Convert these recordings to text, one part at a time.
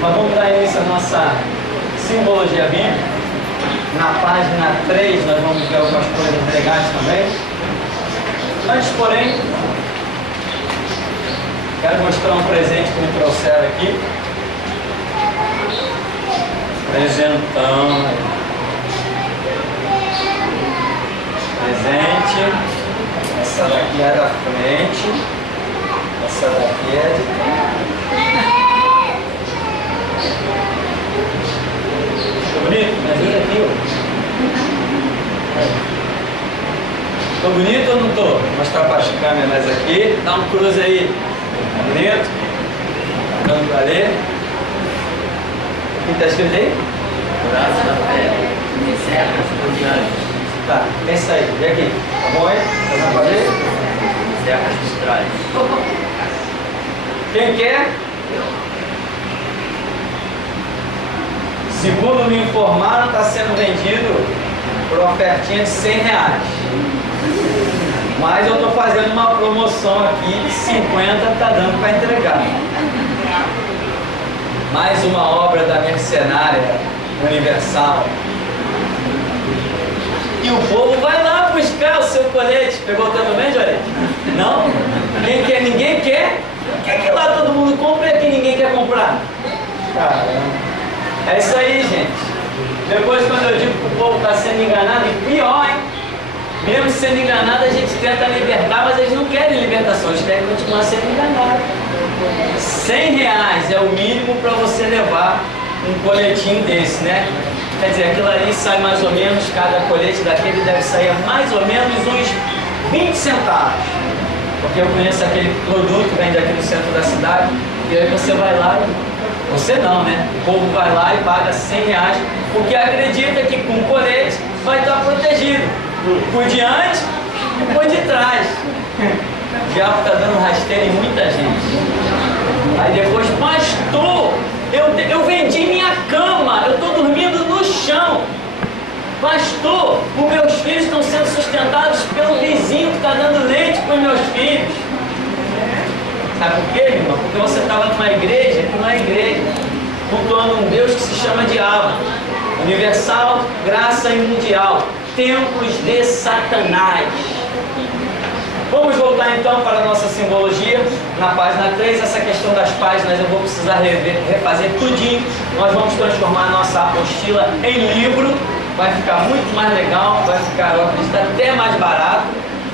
Nós vamos dar início à nossa simbologia bíblica. Na página 3 nós vamos ver algumas coisas legais também. Antes, porém, quero mostrar um presente que me trouxeram aqui. Presentão. Presente. Essa daqui é da frente. Essa daqui é de trás. Ficou bonito? Me ajuda aqui, ó. Tô bonito ou não tô? Vou mostrar para as câmeras aqui. Dá um cruze aí. Tá bonito? Tá dando pra ler? O que tá escrito aí? Braço da fé, serras dos anjos. Tá, é isso aí. E aqui? Tá bom aí? Tá dando pra ler? Serras dos trás. Quem quer? Segundo me informaram, está sendo vendido por uma ofertinha de R$100. Mas eu estou fazendo uma promoção aqui de 50, está dando para entregar. Mais uma obra da Mercenária Universal. E o povo vai lá buscar o seu colete. Pegou também, Jorge? Não? Quem quer? Ninguém quer? Por que lá todo mundo compra e aqui ninguém quer comprar? Caramba. É isso aí, gente. Depois, quando eu digo que o povo está sendo enganado, e pior, hein? Mesmo sendo enganado, a gente tenta libertar, mas eles não querem libertação, eles querem continuar sendo enganados. R$100 é o mínimo para você levar um coletinho desse, né? Quer dizer, aquilo ali sai mais ou menos, cada colete daquele deve sair a mais ou menos uns 20 centavos. Porque eu conheço aquele produto que vende aqui no centro da cidade, e aí você vai lá e... Você não, né? O povo vai lá e paga R$100, porque acredita que com o colete vai estar protegido. Por diante e por detrás. O diabo está dando rasteira em muita gente. Aí depois, pastor, eu vendi minha cama, eu estou dormindo no chão. Pastor, os meus filhos estão sendo sustentados pelo vizinho que está dando leite para os meus filhos. Sabe por quê, irmão? Porque você estava numa igreja que não é igreja, cultuando um Deus que se chama diabo, universal, graça e mundial, templos de Satanás. Vamos voltar então para a nossa simbologia. Na página 3, essa questão das páginas eu vou precisar refazer tudinho. Nós vamos transformar a nossa apostila em livro. Vai ficar muito mais legal, vai ficar, eu acredito, até mais barato.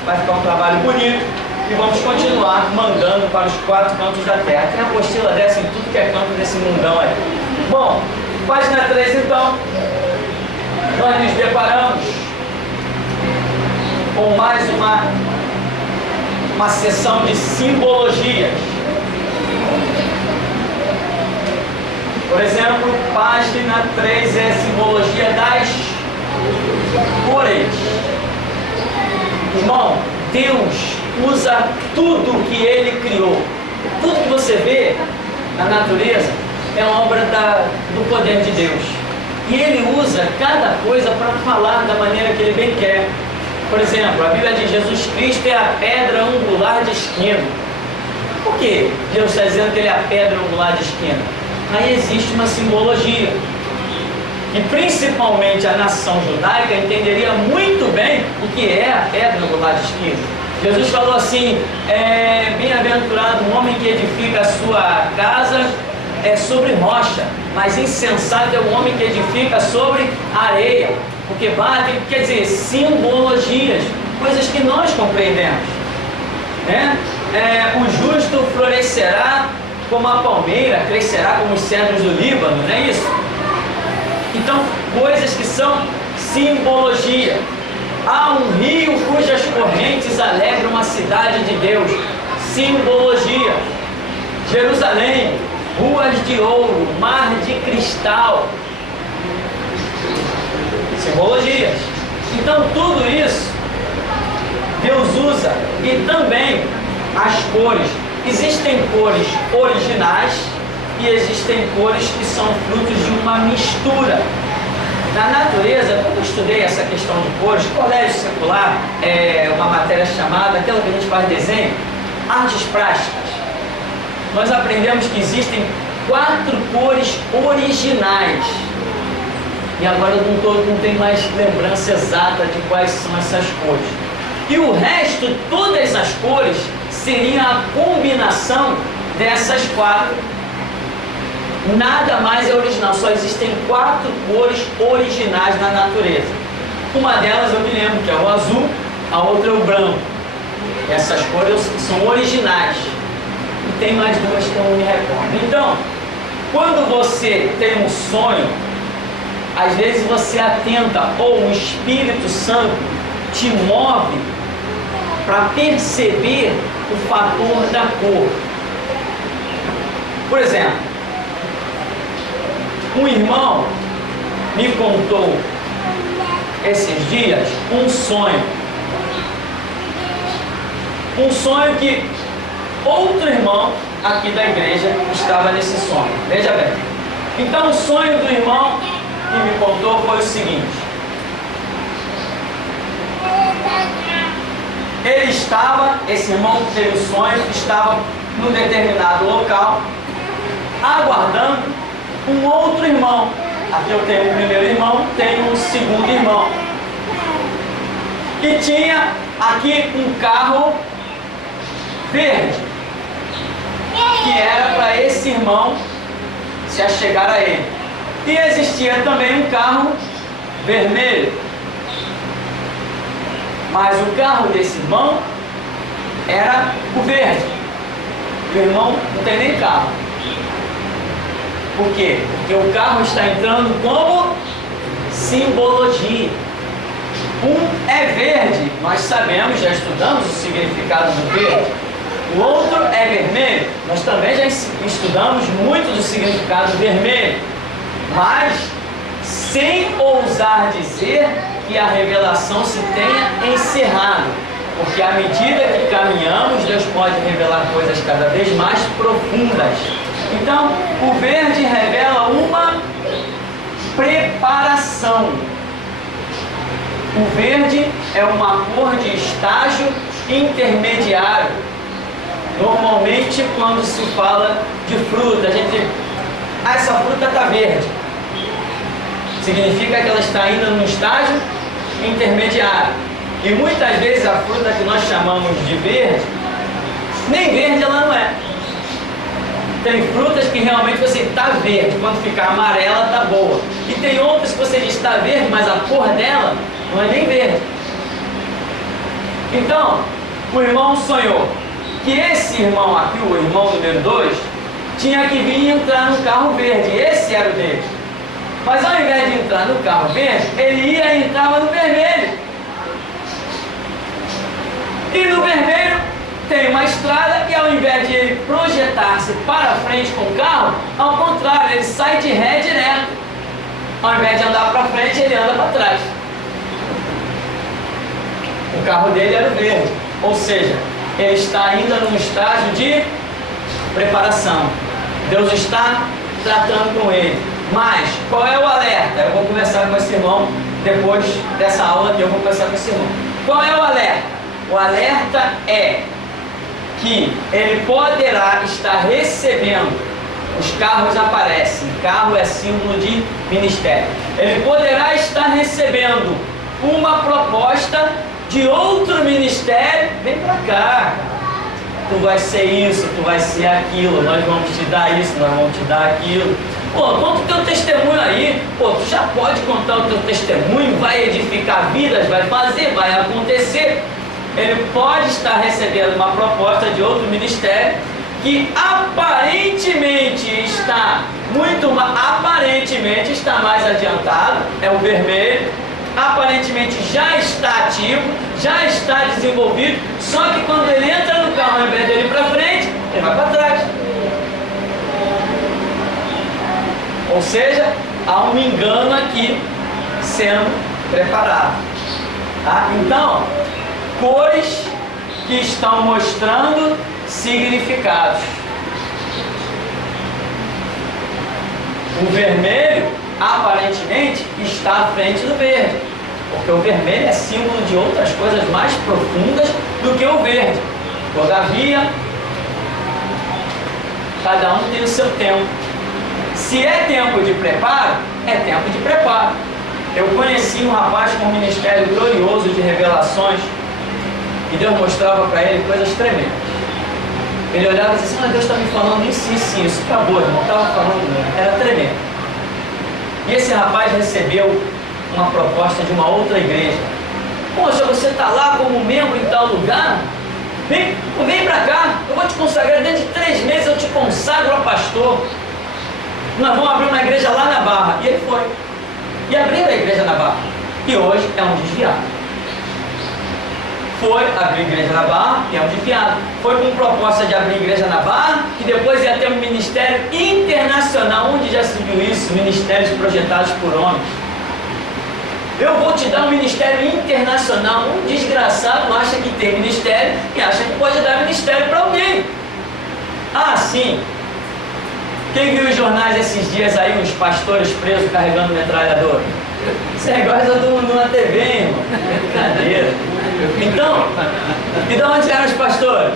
Vai ficar um trabalho bonito. E vamos continuar mandando para os 4 cantos da terra. Tem apostila dessa em tudo que é canto desse mundão aí. Bom, página 3 então. Nós nos deparamos com mais uma sessão de simbologias. Por exemplo, página 3 é a simbologia das cores. Irmão, Deus usa tudo que Ele criou. Tudo que você vê na natureza é obra do poder de Deus. E Ele usa cada coisa para falar da maneira que Ele bem quer. Por exemplo, a Bíblia diz: Jesus Cristo é a pedra angular de esquina. Por que Deus está dizendo que Ele é a pedra angular de esquina? Aí existe uma simbologia. E principalmente a nação judaica entenderia muito bem o que é a pedra angular de esquina. Jesus falou assim: bem-aventurado o homem que edifica a sua casa sobre rocha, mas insensato é o homem que edifica sobre areia. Porque quer dizer, simbologias, coisas que nós compreendemos, né? O justo florescerá como a palmeira, crescerá como os cedros do Líbano, não é isso? Então, coisas que são simbologia. Há um rio cujas correntes alegram a cidade de Deus. Simbologia. Jerusalém, ruas de ouro, mar de cristal. Simbologias. Então tudo isso Deus usa. E também as cores. Existem cores originais e existem cores que são frutos de uma mistura. Na natureza, quando eu estudei essa questão de cores, colégio secular, uma matéria chamada, aquela que a gente faz desenho, artes plásticas. Nós aprendemos que existem 4 cores originais. E agora eu não tenho mais lembrança exata de quais são essas cores. E o resto, todas as cores, seria a combinação dessas 4. Nada mais é original, só existem 4 cores originais na natureza. Uma delas eu me lembro, que é o azul, a outra é o branco. Essas cores são originais. E tem mais 2 que eu não me recordo. Então, quando você tem um sonho, às vezes você atenta, ou o Espírito Santo te move para perceber o fator da cor. Por exemplo, um irmão me contou esses dias um sonho. Um sonho que outro irmão aqui da igreja estava nesse sonho. Veja bem. Então o sonho do irmão que me contou foi o seguinte. Ele estava, esse irmão que teve o sonho, estava num determinado local, aguardando um outro irmão. Aqui eu tenho o primeiro irmão, tenho um segundo irmão. E tinha aqui um carro verde, que era para esse irmão se achegar a ele. E existia também um carro vermelho. Mas o carro desse irmão era o verde. O irmão não tem nem carro. Por quê? Porque o carro está entrando como simbologia. Um é verde, nós sabemos, já estudamos o significado do verde. O outro é vermelho, nós também já estudamos muito do significado vermelho. Mas sem ousar dizer que a revelação se tenha encerrado. Porque à medida que caminhamos, Deus pode revelar coisas cada vez mais profundas. Então, o verde revela uma preparação. O verde é uma cor de estágio intermediário. Normalmente, quando se fala de fruta, a gente... essa fruta está verde. Significa que ela está ainda num estágio intermediário. E muitas vezes a fruta que nós chamamos de verde, nem verde ela não é. Tem frutas que realmente você está verde, quando ficar amarela está boa. E tem outras que você diz está verde, mas a cor dela não é nem verde. Então, o irmão sonhou que esse irmão aqui, o irmão número 2, tinha que vir entrar no carro verde. Esse era o dele. Mas ao invés de entrar no carro verde, ele ia e entrava no vermelho. E no vermelho tem uma estrada e ao invés de ele projetar-se para frente com o carro, ao contrário, ele sai de ré direto. Ao invés de andar para frente, ele anda para trás. O carro dele era o verde. Ou seja, ele está ainda num estágio de preparação. Deus está tratando com ele. Mas, qual é o alerta? Eu vou conversar com esse irmão, depois dessa aula aqui eu vou conversar com esse irmão. Qual é o alerta? O alerta é que ele poderá estar recebendo, os carros aparecem, carro é símbolo de ministério. Ele poderá estar recebendo uma proposta de outro ministério, vem pra cá, tu vai ser isso, tu vai ser aquilo, nós vamos te dar isso, nós vamos te dar aquilo. Pô, conta o teu testemunho aí, pô, tu já pode contar o teu testemunho, vai edificar vidas, vai fazer, vai acontecer. Ele pode estar recebendo uma proposta de outro ministério que aparentemente está mais adiantado, é o vermelho, aparentemente já está ativo, já está desenvolvido, só que quando ele entra no carro, ao invés dele ir para frente, ele vai para trás. Ou seja, há um engano aqui sendo preparado. Tá? Então, cores que estão mostrando significados. O vermelho, aparentemente, está à frente do verde, porque o vermelho é símbolo de outras coisas mais profundas do que o verde. Todavia, cada um tem o seu tempo. Se é tempo de preparo, é tempo de preparo. Eu conheci um rapaz com um ministério glorioso de revelações e Deus mostrava para ele coisas tremendas. Ele olhava e dizia assim, Deus está me falando isso acabou, não estava falando não, era tremendo. E esse rapaz recebeu uma proposta de uma outra igreja. Poxa, você está lá como membro em tal lugar? Vem para cá, eu vou te consagrar, dentro de 3 meses eu te consagro a pastor. Nós vamos abrir uma igreja lá na Barra. E ele foi. E abriu a igreja na Barra. E hoje é um desviado. Foi abrir a igreja na Barra e é um desviado. Foi com proposta de abrir a igreja na Barra, que depois ia ter um ministério internacional. Onde já se viu isso? Ministérios projetados por homens. Eu vou te dar um ministério internacional. Um desgraçado acha que tem ministério e acha que pode dar ministério para alguém. Ah, sim. Quem viu os jornais esses dias aí, uns pastores presos carregando metralhadora? Isso é igual numa TV, irmão. Brincadeira. Então, e de onde eram os pastores?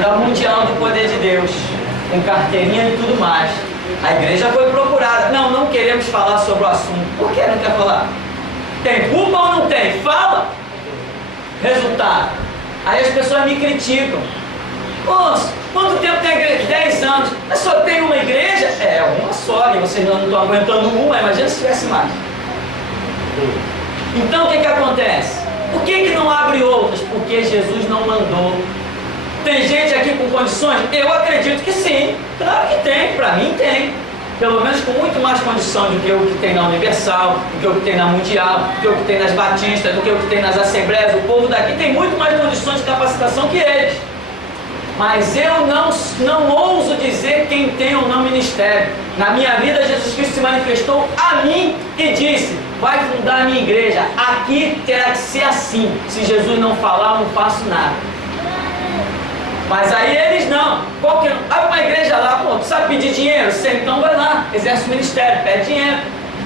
Da Mundial do Poder de Deus, com carteirinha e tudo mais. A igreja foi procurada. Não queremos falar sobre o assunto. Por que não quer falar? Tem culpa ou não tem? Fala! Resultado. Aí as pessoas me criticam. Nossa, quanto tempo tem a igreja? 10 anos. Mas só tem uma igreja? É, uma só. E vocês não estão aguentando uma. Imagina se tivesse mais. Então o que acontece? Por que não abre outras? Porque Jesus não mandou. Tem gente aqui com condições? Eu acredito que sim. Claro que tem, para mim tem. Pelo menos com muito mais condição do que o que tem na Universal, do que o que tem na Mundial, do que o que tem nas Batistas, do que o que tem nas Assembleias. O povo daqui tem muito mais condições de capacitação que eles. Mas eu não ouso dizer quem tem ou não ministério. Na minha vida, Jesus Cristo se manifestou a mim e disse, vai fundar a minha igreja. Aqui terá que ser assim. Se Jesus não falar, eu não faço nada. Mas aí eles não. Abre uma igreja lá, pô, tu sabe pedir dinheiro? Sei, então vai lá, exerce o ministério, pede dinheiro.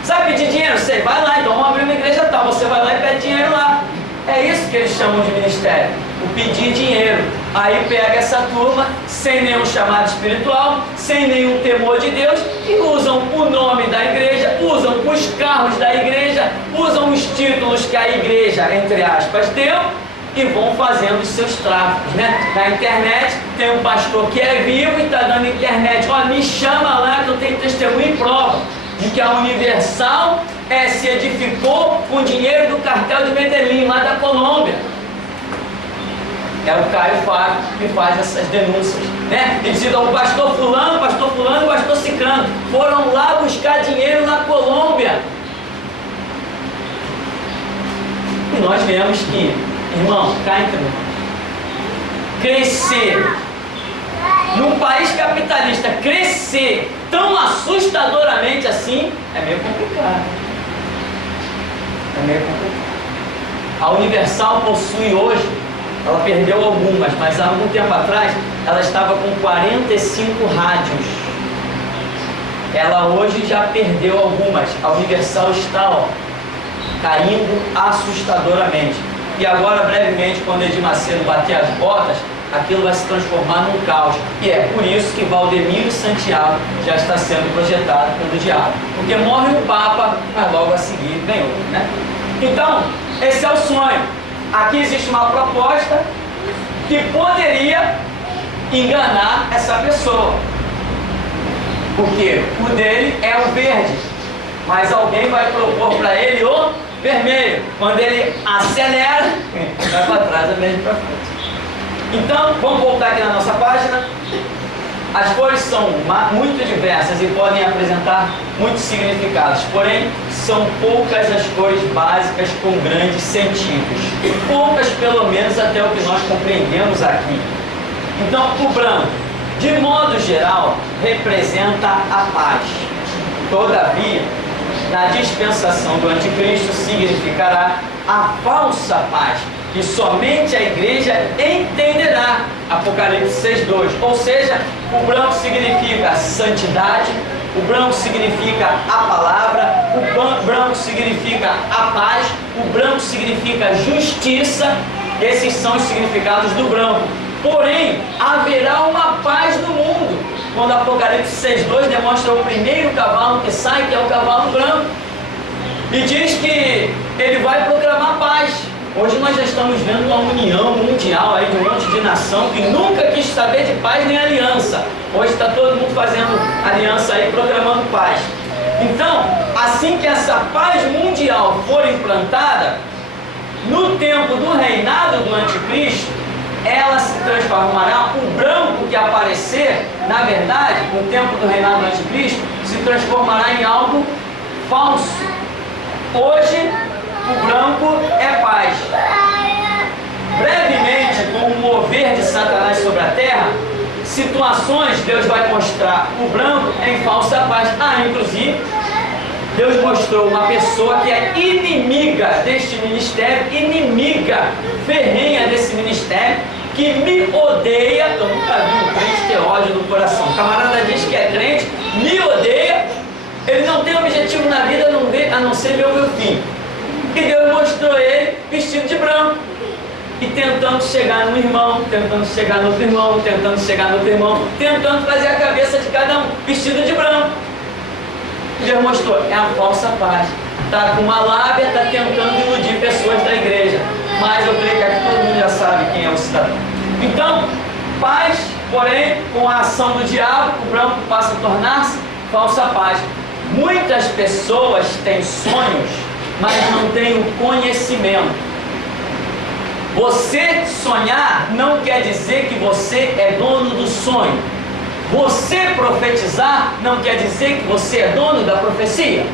Sabe pedir dinheiro? Sei, vai lá, então vamos abrir uma igreja tal, você vai lá e pede dinheiro lá. É isso que eles chamam de ministério, o pedir dinheiro. Aí pega essa turma, sem nenhum chamado espiritual, sem nenhum temor de Deus, e usam o nome da igreja, usam os carros da igreja, usam os títulos que a igreja, entre aspas, deu, e vão fazendo os seus tráficos, né? Na internet tem um pastor que é vivo e está dando internet, olha, me chama lá que eu tenho testemunho e prova de que a Universal se edificou com dinheiro do cartel de Medellín, lá da Colômbia. É o Caio Fábio que faz essas denúncias, né? E dizendo ao pastor fulano, pastor ciclano, foram lá buscar dinheiro na Colômbia. E nós vemos que, irmão, cá entre nós, crescer num país capitalista, crescer tão assustadoramente assim, é meio complicado. É meio complicado. A Universal possui hoje, ela perdeu algumas, mas há algum tempo atrás, ela estava com 45 rádios. Ela hoje já perdeu algumas. A Universal está, caindo assustadoramente. E agora, brevemente, quando Edir Macedo bater as botas, aquilo vai se transformar num caos. E é por isso que Valdemiro Santiago já está sendo projetado pelo diabo. Porque morre um Papa, mas logo a seguir vem outro, né? Então, esse é o sonho. Aqui existe uma proposta que poderia enganar essa pessoa. Porque o dele é o verde, mas alguém vai propor para ele o vermelho. Quando ele acelera, vai para trás, ao invés de para frente. Então, vamos voltar aqui na nossa página. As cores são muito diversas e podem apresentar muitos significados, porém, são poucas as cores básicas com grandes sentidos. Poucas, pelo menos, até o que nós compreendemos aqui. Então, o branco, de modo geral, representa a paz. Todavia, na dispensação do anticristo, significará a falsa paz, que somente a igreja entenderá. Apocalipse 6:2. Ou seja, o branco significa santidade, o branco significa a palavra, o branco significa a paz, o branco significa justiça. Esses são os significados do branco. Porém, haverá uma paz no mundo. quando Apocalipse 6:2 demonstra o primeiro cavalo que sai, que é o cavalo branco. E diz que ele vai proclamar paz. Hoje nós já estamos vendo uma união mundial aí de um monte de nação que nunca quis saber de paz nem aliança. Hoje está todo mundo fazendo aliança aí, proclamando paz. Então, assim que essa paz mundial for implantada, no tempo do reinado do anticristo, ela se transformará, o branco que aparecer, na verdade, no tempo do reinado do anticristo, se transformará em algo falso. Hoje, o branco é paz. Brevemente, com o mover de Satanás sobre a terra, situações Deus vai mostrar o branco em falsa paz. Inclusive, Deus mostrou uma pessoa que é inimiga deste ministério, inimiga ferrenha desse ministério, que me odeia. Eu nunca vi um crente ter ódio no coração. O camarada diz que é crente, me odeia, ele não tem objetivo na vida a não ser ver o meu fim. E Deus mostrou ele vestido de branco e tentando chegar no irmão, tentando chegar no outro irmão, tentando chegar no outro irmão, tentando fazer a cabeça de cada um vestido de branco. Deus mostrou, é a falsa paz. Está com uma lábia, está tentando iludir pessoas da igreja. Mas eu creio que aqui todo mundo já sabe quem é o cidadão. Então, paz, porém, com a ação do diabo, o branco passa a tornar-se falsa paz. Muitas pessoas têm sonhos, mas não têm o conhecimento. Você sonhar não quer dizer que você é dono do sonho. Você profetizar não quer dizer que você é dono da profecia.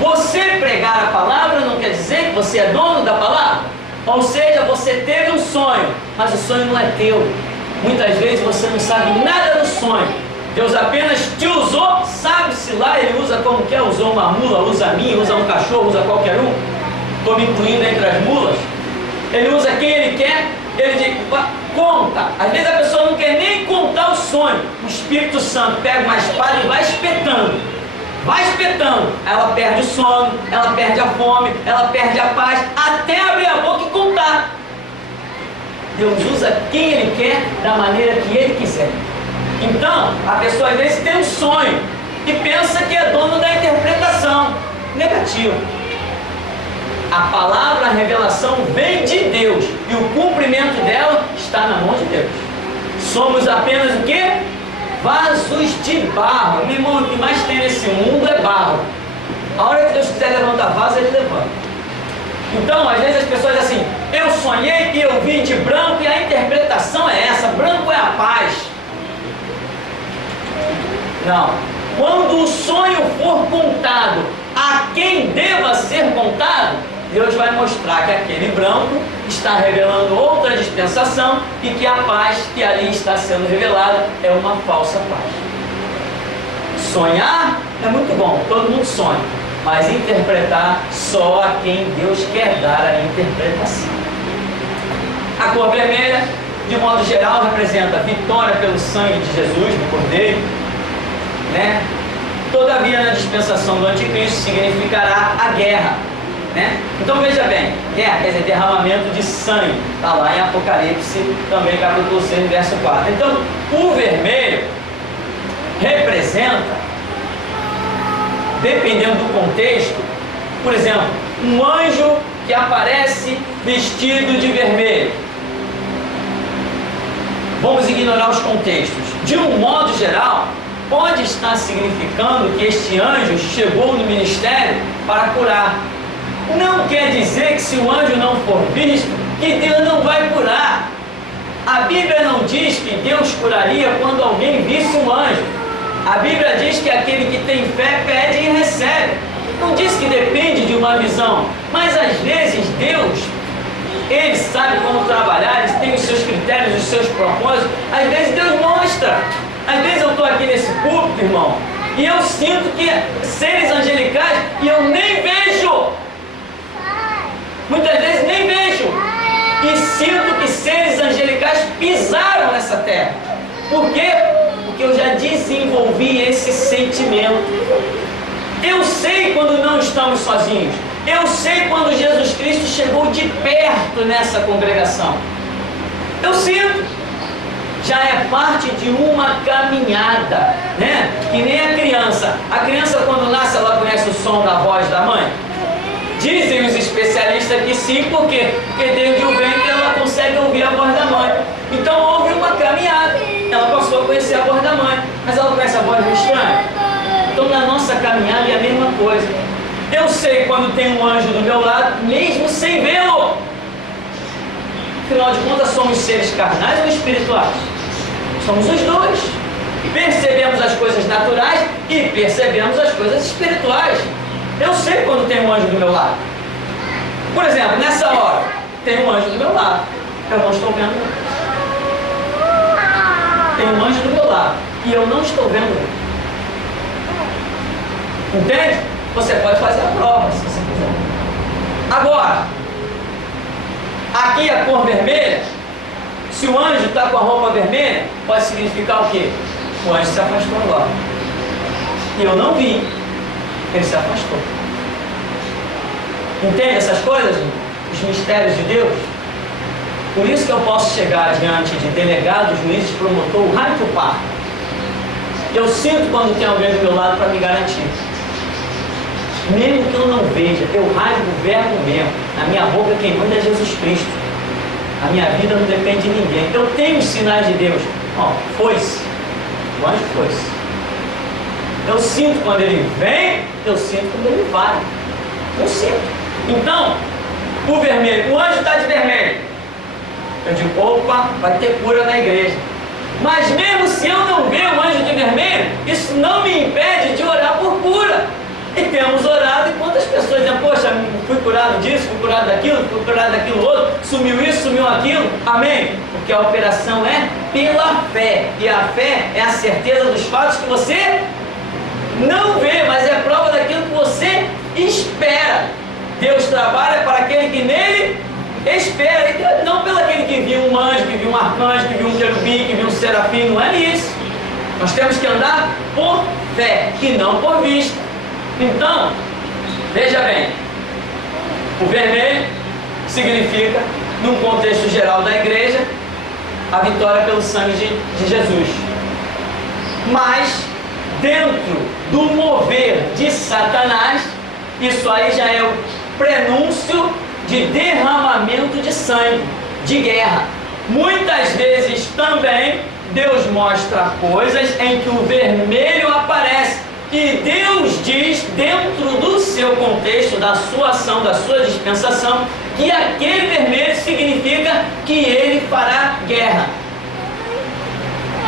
Você pregar a palavra não quer dizer que você é dono da palavra. Ou seja, você teve um sonho, mas o sonho não é teu. Muitas vezes você não sabe nada do sonho. Deus apenas te usou, sabe-se lá, Ele usa como quer, usou uma mula, usa a mim, usa um cachorro, usa qualquer um. Estou me incluindo entre as mulas. Ele usa quem Ele quer, Ele diz, conta. Às vezes a pessoa não quer nem contar o sonho. O Espírito Santo pega uma espada e vai espetando. Vai espetando. Ela perde o sono, ela perde a fome, ela perde a paz, até abrir a boca e contar. Deus usa quem Ele quer, da maneira que Ele quiser. Então, a pessoa às vezes tem um sonho e pensa que é dono da interpretação. Negativo. A palavra, a revelação vem de Deus e o cumprimento dela está na mão de Deus. Somos apenas o quê? Vasos de barro. Meu irmão, o que mais tem nesse mundo é barro. A hora que Deus quiser levantar vaso, Ele levanta. Então, às vezes as pessoas dizem assim, eu sonhei e eu vim de branco e a interpretação é essa, branco é a paz. Não. Quando o sonho for contado a quem deva ser contado, Deus vai mostrar que aquele branco está revelando outra dispensação e que a paz que ali está sendo revelada é uma falsa paz. Sonhar é muito bom, todo mundo sonha, mas interpretar só a quem Deus quer dar a interpretação. A cor vermelha, de modo geral, representa a vitória pelo sangue de Jesus, do Cordeiro, né? Todavia, na dispensação do anticristo, significará a guerra, né? Então veja bem, guerra quer dizer derramamento de sangue, está lá em Apocalipse, também capítulo 6, verso 4. Então, o vermelho representa, dependendo do contexto, por exemplo, um anjo que aparece vestido de vermelho. Vamos ignorar os contextos. De um modo geral, pode estar significando que este anjo chegou no ministério para curar. Não quer dizer que se o anjo não for visto, que Deus não vai curar. A Bíblia não diz que Deus curaria quando alguém visse um anjo. A Bíblia diz que aquele que tem fé pede e recebe. Não diz que depende de uma visão, mas às vezes Deus, Ele sabe como trabalhar, Ele tem os seus critérios, os seus propósitos. Às vezes Deus mostra. Às vezes eu estou aqui nesse púlpito, irmão, e eu sinto que seres angelicais e eu nem vejo. Muitas vezes nem vejo. E sinto que seres angelicais pisaram nessa terra. Por quê? Porque eu já desenvolvi esse sentimento. Eu sei quando não estamos sozinhos. Eu sei quando Jesus Cristo chegou de perto nessa congregação. Eu sinto. já é parte de uma caminhada, né? Que nem a criança. A criança, quando nasce, ela conhece o som da voz da mãe? Dizem os especialistas que sim, por quê? Porque desde o ventre ela consegue ouvir a voz da mãe. Então houve uma caminhada. Ela passou a conhecer a voz da mãe, mas ela conhece a voz do estranho. Então na nossa caminhada é a mesma coisa. Eu sei quando tem um anjo do meu lado, mesmo sem vê-lo. Afinal de contas, somos seres carnais ou espirituais? Somos os dois. Percebemos as coisas naturais e percebemos as coisas espirituais. Eu sei quando tem um anjo do meu lado. Por exemplo, nessa hora, tem um anjo do meu lado. Eu não estou vendo. Tem um anjo do meu lado e eu não estou vendo. Entende? Você pode fazer a prova, se você quiser. Agora, aqui a cor vermelha, se o anjo está com a roupa vermelha, pode significar o quê? O anjo se afastou agora. E eu não vi. Ele se afastou. Entende essas coisas? Os mistérios de Deus? Por isso que eu posso chegar diante de delegados, juízes, promotor, o raio que eu parto. Eu sinto quando tem alguém do meu lado para me garantir. Mesmo que eu não veja, eu raio do verbo mesmo. Na minha boca quem manda é Jesus Cristo. A minha vida não depende de ninguém. Eu tenho os sinais de Deus. Ó, foi-se. O anjo foi-se. Eu sinto quando ele vem, eu sinto quando ele vai. Eu sinto. Então, o vermelho, o anjo está de vermelho. Eu digo, opa, vai ter cura na igreja. Mas mesmo se eu não ver o anjo de vermelho, isso não me impede de orar por cura. E temos orado, e quantas pessoas dizem, poxa, fui curado disso, fui curado daquilo, fui curado daquilo outro, sumiu isso, sumiu aquilo, amém? Porque a operação é pela fé, e a fé é a certeza dos fatos que você não vê, mas é prova daquilo que você espera. Deus trabalha para aquele que nele espera, e não pelo aquele que viu um anjo, que viu um arcanjo, que viu um querubim, que viu um serafim, não é isso. Nós temos que andar por fé, e não por vista. Então, veja bem, o vermelho significa, num contexto geral da igreja, a vitória pelo sangue de Jesus. Mas, dentro do mover de Satanás, isso aí já é o prenúncio de derramamento de sangue, de guerra. Muitas vezes também Deus mostra coisas em que o vermelho aparece. E Deus diz, dentro do seu contexto, da sua ação, da sua dispensação, que aquele vermelho significa que ele fará guerra.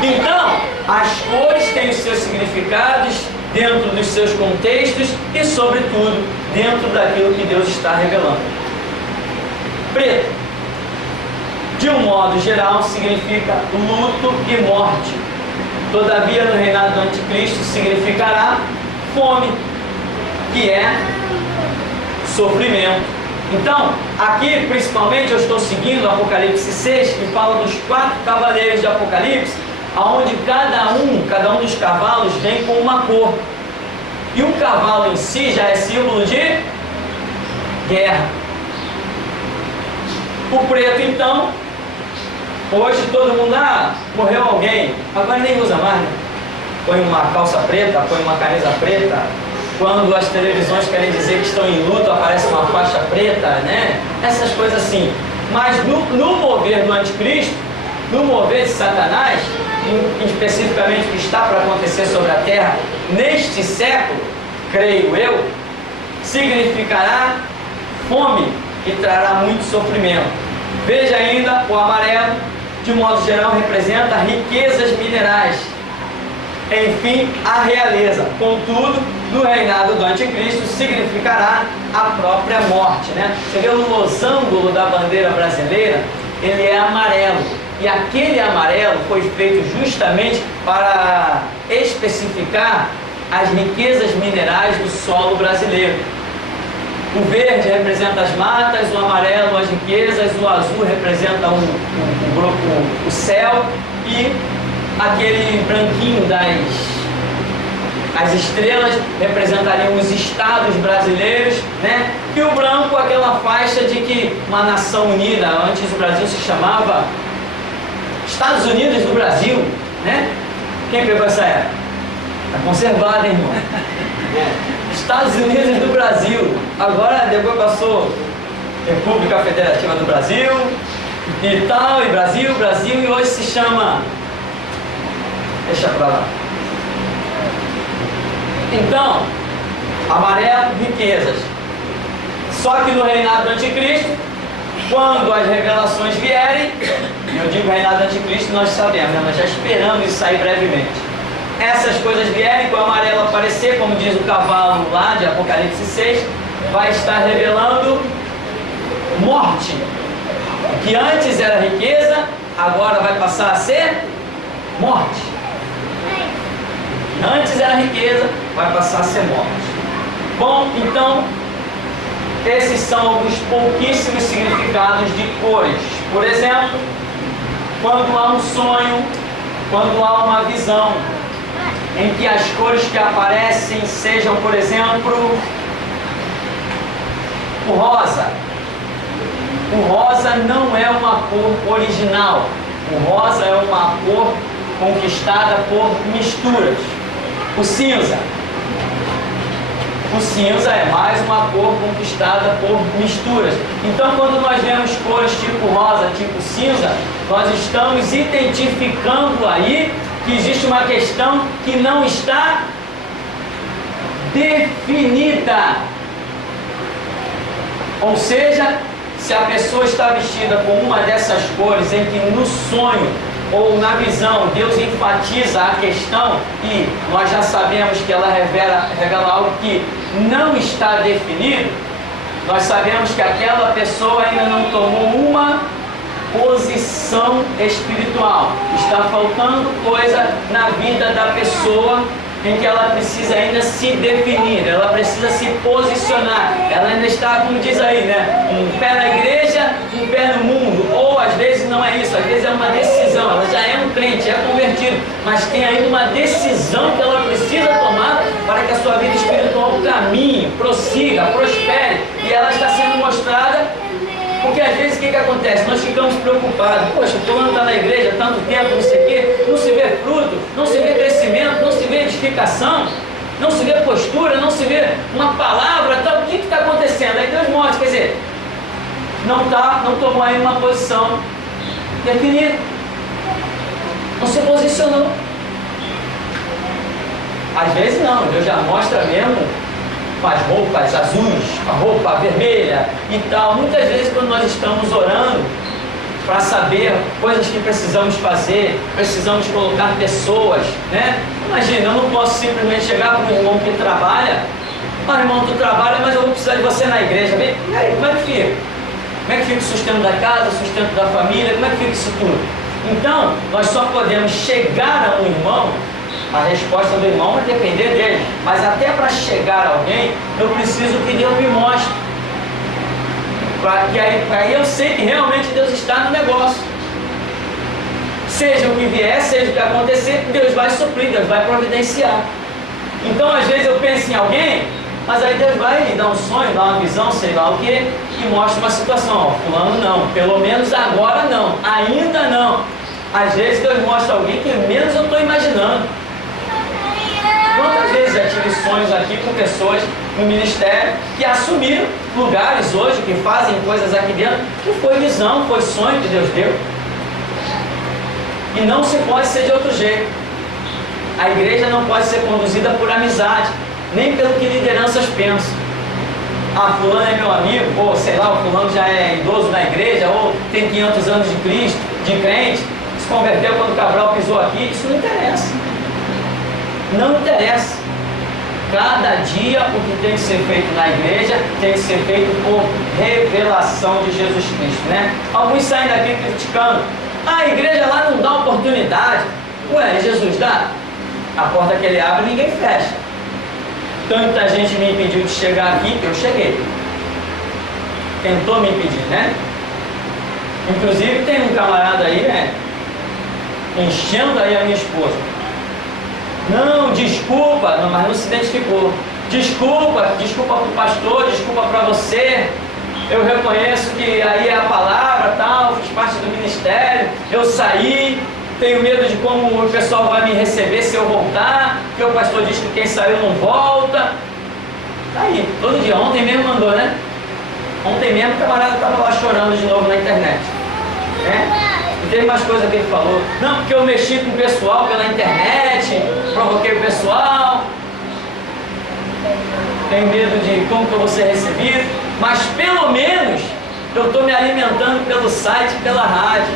Então, as cores têm os seus significados dentro dos seus contextos e, sobretudo, dentro daquilo que Deus está revelando. Preto, de um modo geral, significa luto e morte. Todavia, no reinado do anticristo, significará fome, que é sofrimento. Então, aqui, principalmente, eu estou seguindo o Apocalipse 6, que fala dos 4 cavaleiros de Apocalipse, onde cada um dos cavalos vem com uma cor. E o cavalo em si já é símbolo de guerra. O preto, então, hoje todo mundo, morreu alguém, agora nem usa mais, né? Põe uma calça preta, põe uma camisa preta. Quando as televisões querem dizer que estão em luto, aparece uma faixa preta, né? Essas coisas assim. Mas no mover do anticristo, no mover de Satanás, especificamente o que está para acontecer sobre a terra neste século, creio eu, significará fome e trará muito sofrimento. Veja ainda o amarelo, de modo geral, representa riquezas minerais. Enfim, a realeza. Contudo, no reinado do anticristo significará a própria morte, né? Você vê o losango da bandeira brasileira, ele é amarelo. E aquele amarelo foi feito justamente para especificar as riquezas minerais do solo brasileiro. O verde representa as matas, o amarelo as riquezas, o azul representa o céu e aquele branquinho as estrelas representariam os estados brasileiros, né? E o branco, aquela faixa de que uma nação unida, antes o Brasil se chamava Estados Unidos do Brasil, né? Quem pegou essa época? Está conservada, hein, irmão? Estados Unidos do Brasil. Agora, depois passou República Federativa do Brasil e tal, e Brasil, e hoje se chama... Deixa pra lá. Então, amarelo, riquezas. Só que no reinado do anticristo, quando as revelações vierem, e eu digo reinado do anticristo, nós sabemos, né? Nós já esperamos isso sair brevemente. Essas coisas vierem, com o amarelo aparecer, como diz o cavalo lá de Apocalipse 6, vai estar revelando morte. O que antes era riqueza, agora vai passar a ser morte. Antes era riqueza, vai passar a ser morte. Bom, então, esses são alguns pouquíssimos significados de cores. Por exemplo, quando há um sonho, quando há uma visão, em que as cores que aparecem sejam, por exemplo, o rosa. O rosa não é uma cor original. O rosa é uma cor conquistada por misturas. O cinza. O cinza é mais uma cor conquistada por misturas. Então, quando nós vemos cores tipo rosa, tipo cinza, nós estamos identificando aí que existe uma questão que não está definida. Ou seja, se a pessoa está vestida com uma dessas cores em que no sonho ou na visão Deus enfatiza a questão e nós já sabemos que ela revela algo que não está definido, nós sabemos que aquela pessoa ainda não tomou uma posição espiritual. Está faltando coisa na vida da pessoa em que ela precisa ainda se definir, ela precisa se posicionar. Ela ainda está, como diz aí, né? Um pé na igreja, um pé no mundo. Ou às vezes não é isso, às vezes é uma decisão. Ela já é um crente, é convertido, mas tem ainda uma decisão que ela precisa tomar para que a sua vida espiritual caminhe, prossiga, prospere. E ela está sendo mostrada. Porque às vezes o que acontece? Nós ficamos preocupados. Poxa, o fulano está na igreja há tanto tempo, não sei o quê, não se vê fruto, não se vê crescimento, não se vê edificação, não se vê postura, não se vê uma palavra, tal. O que está acontecendo? Aí Deus mostra, quer dizer, não tomou aí uma posição definida, não se posicionou. Às vezes não, Deus já mostra mesmo com as roupas azuis, com a roupa vermelha e tal. Muitas vezes quando nós estamos orando para saber coisas que precisamos fazer, precisamos colocar pessoas, né? Imagina, eu não posso simplesmente chegar para um irmão que trabalha, irmão, tu trabalha, mas eu vou precisar de você na igreja. Bem, e aí, como é que fica? Como é que fica o sustento da casa, o sustento da família, como é que fica isso tudo? Então, nós só podemos chegar a um irmão. A resposta do irmão vai depender dele. Mas até para chegar a alguém, eu preciso que Deus me mostre. Para que aí eu sei que realmente Deus está no negócio. Seja o que vier, seja o que acontecer, Deus vai suprir, Deus vai providenciar. Então às vezes eu penso em alguém, mas aí Deus vai dar um sonho, dar uma visão, sei lá o que, e mostra uma situação. Ó, fulano não, pelo menos agora não, ainda não. Às vezes Deus mostra alguém que menos eu estou imaginando. Quantas vezes eu tive sonhos aqui com pessoas no ministério que assumiram lugares hoje, que fazem coisas aqui dentro, que foi visão, foi sonho que Deus deu. E não se pode ser de outro jeito. A igreja não pode ser conduzida por amizade, nem pelo que lideranças pensam. Ah, fulano é meu amigo, ou sei lá, o fulano já é idoso na igreja, ou tem 500 anos de Cristo, de crente, se converteu quando o Cabral pisou aqui. Isso não interessa. Não interessa. Cada dia o que tem que ser feito na igreja tem que ser feito por revelação de Jesus Cristo, né? Alguns saem daqui criticando. A igreja lá não dá oportunidade. Ué, Jesus dá? A porta que ele abre ninguém fecha. Tanta gente me impediu de chegar aqui que eu cheguei. Tentou me impedir, né? Inclusive tem um camarada aí, né? Enchendo aí a minha esposa. Não, desculpa, não, mas não se identificou. Desculpa para o pastor, desculpa para você. eu reconheço que aí é a palavra, tal, fiz parte do ministério, eu saí, tenho medo de como o pessoal vai me receber se eu voltar, porque o pastor diz que quem saiu não volta. Tá aí, todo dia, ontem mesmo mandou, né? Ontem mesmo o camarada estava lá chorando de novo na internet, né? E teve mais coisa que ele falou, não, porque eu mexi com o pessoal pela internet, provoquei o pessoal, tenho medo de como que eu vou ser recebido, mas pelo menos eu estou me alimentando pelo site, pela rádio,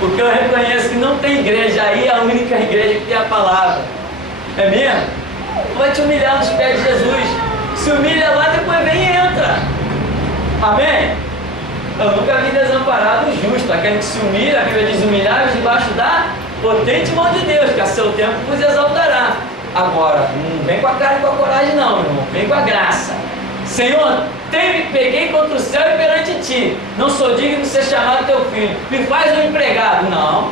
porque eu reconheço que não tem igreja, aí é a única igreja que tem a palavra, é mesmo? Vai te humilhar nos pés de Jesus, se humilha lá, depois vem e entra, amém? Eu nunca vi desamparado o justo, aquele que se humilha, a Bíblia diz humilhar-vos debaixo da potente mão de Deus, que a seu tempo vos exaltará. Agora, não vem com a cara e com a coragem não, meu irmão, vem com a graça. Senhor, peguei contra o céu e perante ti, não sou digno de ser chamado teu filho, me faz um empregado. Não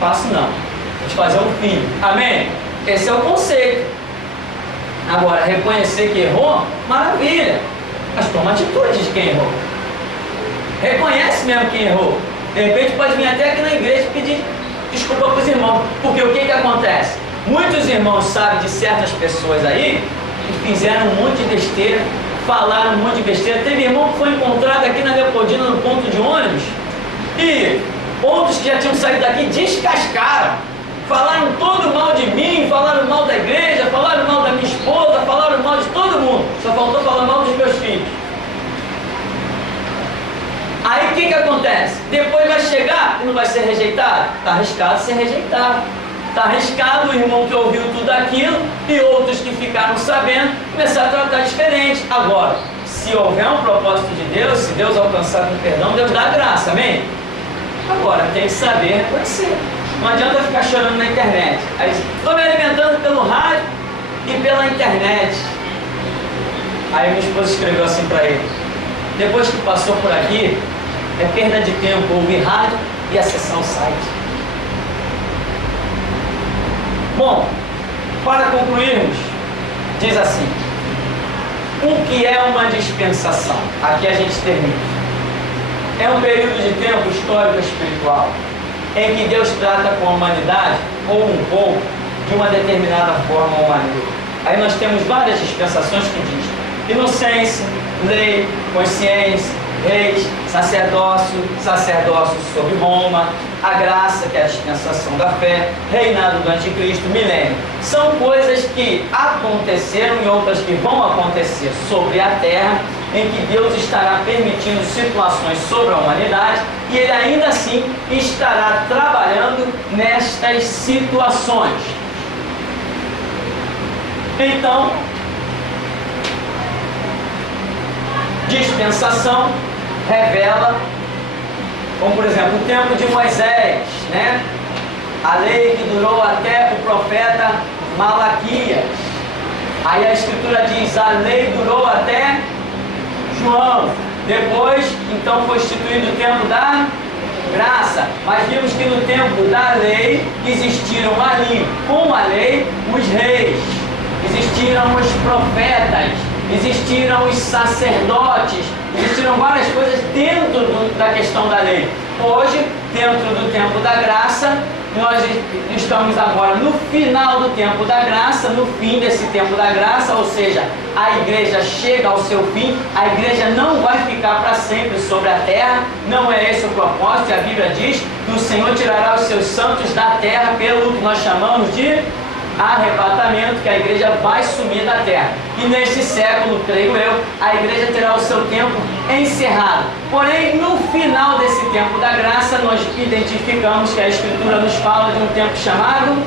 faço não, vou te fazer um filho, amém? Esse é o conceito. Agora, reconhecer que errou, maravilha, mas toma atitude de quem errou. Reconhece mesmo quem errou. De repente pode vir até aqui na igreja pedir desculpa para os irmãos, porque o que acontece? Muitos irmãos sabem de certas pessoas aí que fizeram um monte de besteira, falaram um monte de besteira. Teve irmão que foi encontrado aqui na Leopoldina no ponto de ônibus e outros que já tinham saído daqui descascaram, falaram todo mal de mim, falaram mal da igreja, falaram mal da minha esposa, falaram mal de todo mundo, só faltou falar mal dos meus filhos. Aí o que acontece? Depois vai chegar e não vai ser rejeitado? Está arriscado ser rejeitado. Está arriscado o irmão que ouviu tudo aquilo e outros que ficaram sabendo começar a tratar diferente. Agora, se houver um propósito de Deus, se Deus alcançar com perdão, Deus dá graça, amém? Agora, tem que saber reconhecer. Não adianta ficar chorando na internet. Aí, estou me alimentando pelo rádio e pela internet. Aí minha esposa escreveu assim para ele: depois que passou por aqui, é perda de tempo ouvir rádio e acessar o site. Bom, para concluirmos, diz assim: o que é uma dispensação? Aqui a gente termina. É um período de tempo histórico espiritual em que Deus trata com a humanidade, ou um povo, de uma determinada forma ou maneira. Aí nós temos várias dispensações que diz inocência, lei, consciência, reis, sacerdócio sobre Roma, a graça, que é a dispensação da fé, reinado do anticristo, milênio. São coisas que aconteceram e outras que vão acontecer sobre a terra, em que Deus estará permitindo situações sobre a humanidade e Ele ainda assim estará trabalhando nestas situações. Então, dispensação revela, como por exemplo o tempo de Moisés, né? A lei que durou até o profeta Malaquias. Aí a escritura diz: a lei durou até João. Depois, então, foi instituído o tempo da graça. Mas vimos que no tempo da lei existiram ali, com a lei, os reis, existiram os profetas, existiram os sacerdotes, existiram várias coisas dentro da questão da lei. Hoje, dentro do tempo da graça, nós estamos agora no final do tempo da graça, no fim desse tempo da graça, ou seja, a igreja chega ao seu fim. A igreja não vai ficar para sempre sobre a terra, não é esse o propósito. A Bíblia diz que o Senhor tirará os seus santos da terra pelo que nós chamamos de arrebatamento, que a igreja vai sumir da terra. E neste século, creio eu, a igreja terá o seu tempo encerrado. Porém, no final desse tempo da graça, nós identificamos que a Escritura nos fala de um tempo chamado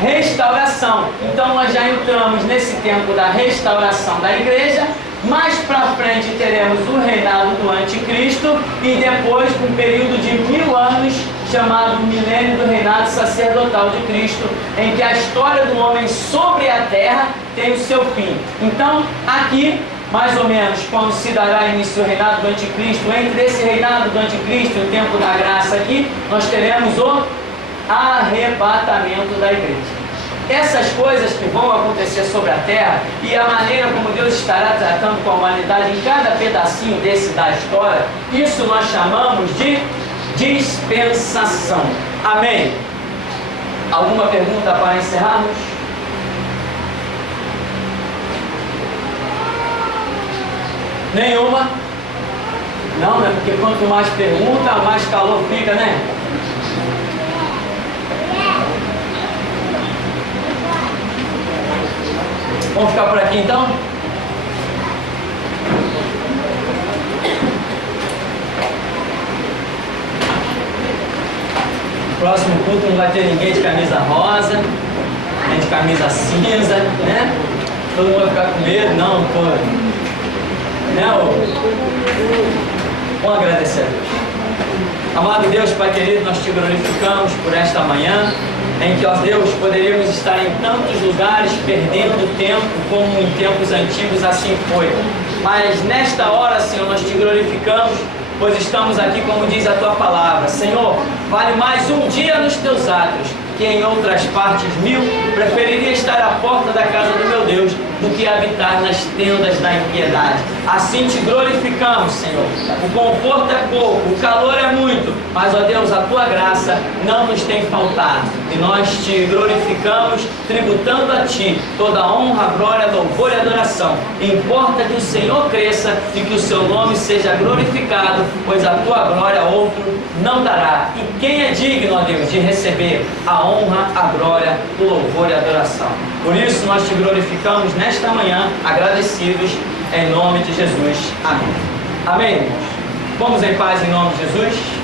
restauração. Então nós já entramos nesse tempo da restauração da igreja. Mais para frente teremos o reinado do anticristo e depois um período de 1000 anos chamado milênio do reinado sacerdotal de Cristo, em que a história do homem sobre a terra tem o seu fim. Então aqui, mais ou menos, quando se dará início ao reinado do anticristo, entre esse reinado do anticristo e o tempo da graça aqui, nós teremos o arrebatamento da igreja. essas coisas que vão acontecer sobre a terra e a maneira como Deus estará tratando com a humanidade em cada pedacinho desse da história, isso nós chamamos de dispensação. Amém? Alguma pergunta para encerrarmos? Nenhuma? Não, né? Porque quanto mais pergunta, mais calor fica, né? Vamos ficar por aqui então? Próximo culto não vai ter ninguém de camisa rosa, nem de camisa cinza, né? Todo mundo vai ficar com medo, não, pô. Né, vamos agradecer a Deus. Amado Deus, Pai querido, nós te glorificamos por esta manhã, em que, ó Deus, poderíamos estar em tantos lugares perdendo tempo, como em tempos antigos assim foi. Mas nesta hora, Senhor, nós te glorificamos, pois estamos aqui, como diz a tua palavra. Senhor, vale mais um dia nos teus atos, que em outras partes 1000, preferiria estar à porta da casa do meu Deus, do que habitar nas tendas da impiedade. Assim te glorificamos, Senhor. O conforto é pouco, o calor é muito, mas, ó Deus, a tua graça não nos tem faltado. E nós te glorificamos, tributando a ti toda a honra, glória, louvor e adoração. Importa que o Senhor cresça e que o seu nome seja glorificado, pois a tua glória outro não dará. E quem é digno, ó Deus, de receber a honra, a glória, o louvor e a adoração? Por isso nós te glorificamos nesta manhã, agradecidos, em nome de Jesus. Amém. Amém, irmãos. Vamos em paz em nome de Jesus.